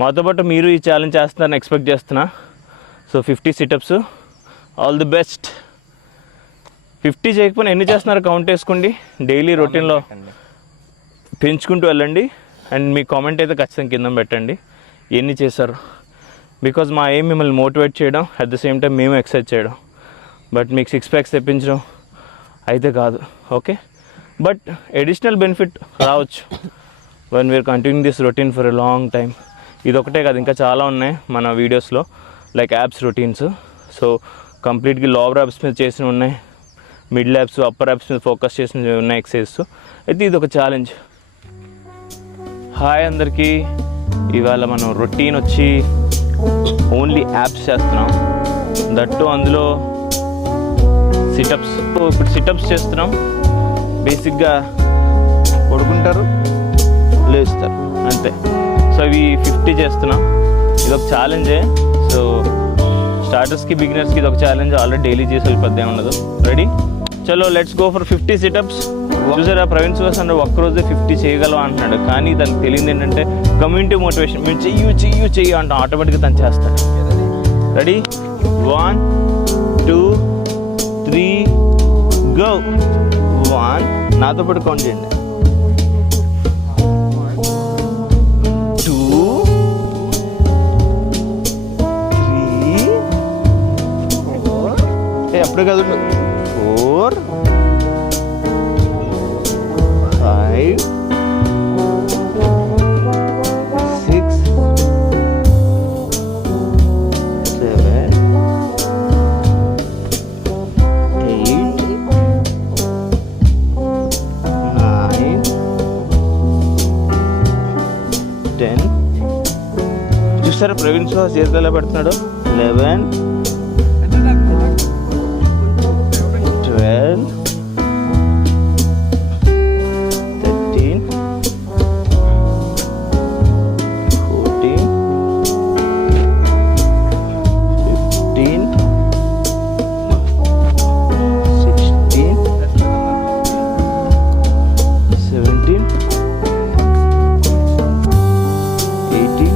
మాతో పాటు మీరు ఈ ఛాలెంజ్ చేస్తున్నారని ఎక్స్పెక్ట్ చేస్తున్నా. So 50 sit-ups, all the best. 50 చేయకపోయినా ఎన్ని చేస్తున్నారో కౌంట్ వేసుకోండి. డైలీ రొటీన్లో పెంచుకుంటూ వెళ్ళండి. అండ్ మీ కామెంట్ అయితే ఖచ్చితంగా కింద పెట్టండి ఎన్ని చేశారు. బికాజ్ మా ఏం మిమ్మల్ని మోటివేట్ చేయడం, అట్ ద సేమ్ టైం మేము ఎక్సర్సైజ్ చేయడం. బట్ మీకు 6 ప్యాక్స్ తెప్పించడం అయితే కాదు. ఓకే, బట్ ఎడిషనల్ బెనిఫిట్ రావచ్చు when we're continue this routine for a long time. ఇది ఒకటే కాదు, ఇంకా చాలా ఉన్నాయి మన వీడియోస్లో, లైక్ యాప్స్ రొటీన్స్. సో కంప్లీట్గా లోవర్ యాప్స్ మీద చేసినవి ఉన్నాయి, మిడిల్ యాప్స్, అప్పర్ యాప్స్ మీద ఫోకస్ చేసినవి ఉన్నాయి ఎక్సర్సైజ్. అయితే ఇది ఒక ఛాలెంజ్. హాయ్ అందరికీ. ఇవాళ మనం రొటీన్ వచ్చి ఓన్లీ యాప్స్ చేస్తున్నాం, దట్టు అందులో సిటప్స్. ఇప్పుడు సిటప్స్ చేస్తున్నాం. బేసిక్గా పడుకుంటారు, లేస్తారు, అంతే. సో ఇవి 50 చేస్తున్నాం. ఇది ఒక ఛాలెంజే. సో స్టార్టర్స్కి, బిగినర్స్కి ఇది ఒక ఛాలెంజ్. ఆల్రెడీ డైలీ చేసే పెద్ద ఉండదు. రెడీ? చలో లెట్స్ గో ఫర్ 50 సిటప్స్. చూసారా, ప్రవీణ్ సుహాస్ అంటే ఒక్కరోజే 50 చేయగలవా అంటున్నాడు. కానీ దానికి తెలియదు ఏంటంటే కమ్యూనిటీ మోటివేషన్. మేము చెయ్యి అంటాం, ఆటోమేటిక్గా తను చేస్తాడు. రెడీ? 1 2 3 గో. 1, నాతో పాటు కౌంట్ చేయండి. 2 3 అప్పుడే కాదు. 4 5 6 7 8 9 10. చూసారా ప్రవీణ్ సుహాస్ చేతిలో పెడుతున్నాడు. 11 12 13 14 15 16 17 18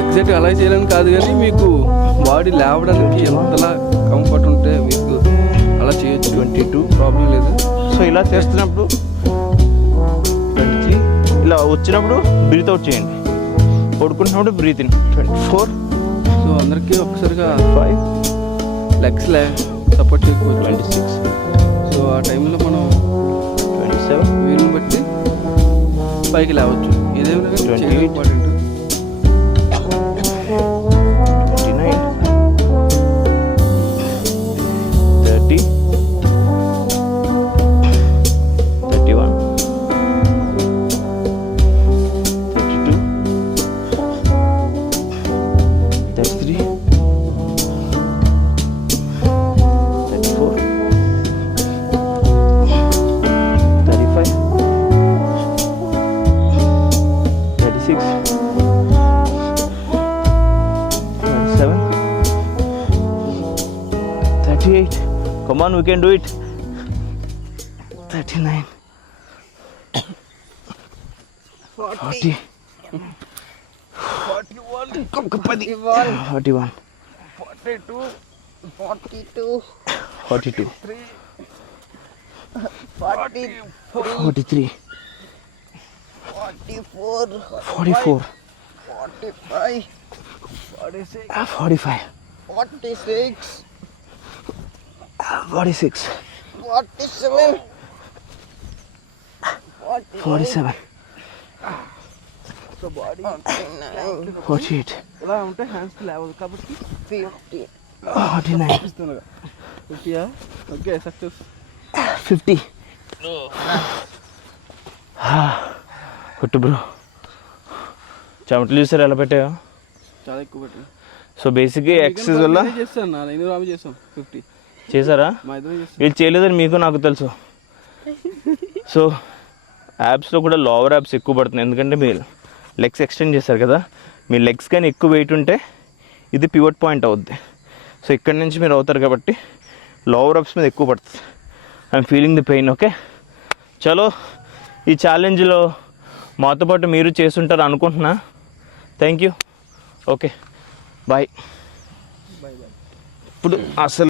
ఎగ్జాక్ట్గా అలా చేయాలని కాదు, కానీ మీకు బాడీ లేవడానికి ఎంతలా కంఫర్ట్ ఉంటే మీకు అలా చేయొచ్చు. 22 ప్రాబ్లం లేదు. సో ఇలా చేస్తున్నప్పుడు 23, ఇలా వచ్చినప్పుడు బ్రీత్ అవుట్ చేయండి. పడుకుంటున్నప్పుడు బ్రీత్ ఇన్. 24. సో అందరికీ ఒక్కసారిగా 5 లెగ్స్ సపోర్ట్ చేయకపోవచ్చు. 26. సో ఆ టైంలో మనం 27 వీలుని బట్టి పైకి లేవచ్చు. ఏదేమైనా 28 important. 29 30 31 32 33 34 35 36 7 38. Come on, we can do it. 39 40 41 42 42 43 44 44 45 45 46 46 47 47 so body 48 ఇలా ఉంటే హ్యాండ్స్ లేవదు కాబట్టి 50 49 ఇస్తున్నాగా. 50. Okay, success. 50. కొట్టు బ్రో. చెమటలు చూసారు ఎలా పెట్టాయో, చాలా ఎక్కువ పెట్టాను. సో బేసిక్గా ఎక్సర్సైజ్ వల్ల చేస్తాను. నేను రామి చేస్తాం 50 చేశారా? మా ఇద్దరం చేస్తాం. వీళ్ళు చేయలేదని మీకు నాకు తెలుసు. సో యాప్స్లో కూడా లోవర్ యాప్స్ ఎక్కువ పడుతుంది, ఎందుకంటే మీరు లెగ్స్ ఎక్స్టెండ్ చేశారు కదా. మీ లెగ్స్ కానీ ఎక్కువ వెయిట్ ఉంటే ఇది పివట్ పాయింట్ అవుద్ది. సో ఇక్కడ నుంచి మీరు అవుతారు కాబట్టి లోవర్ యాప్స్ మీద ఎక్కువ పడుతుంది. I'm feeling the pain. Okay, చలో ఈ ఛాలెంజ్లో మాతో పాటు మీరు చేస్తుంటారు అనుకుంటున్నా. Thank you. Okay, bye. ఇప్పుడు అసలు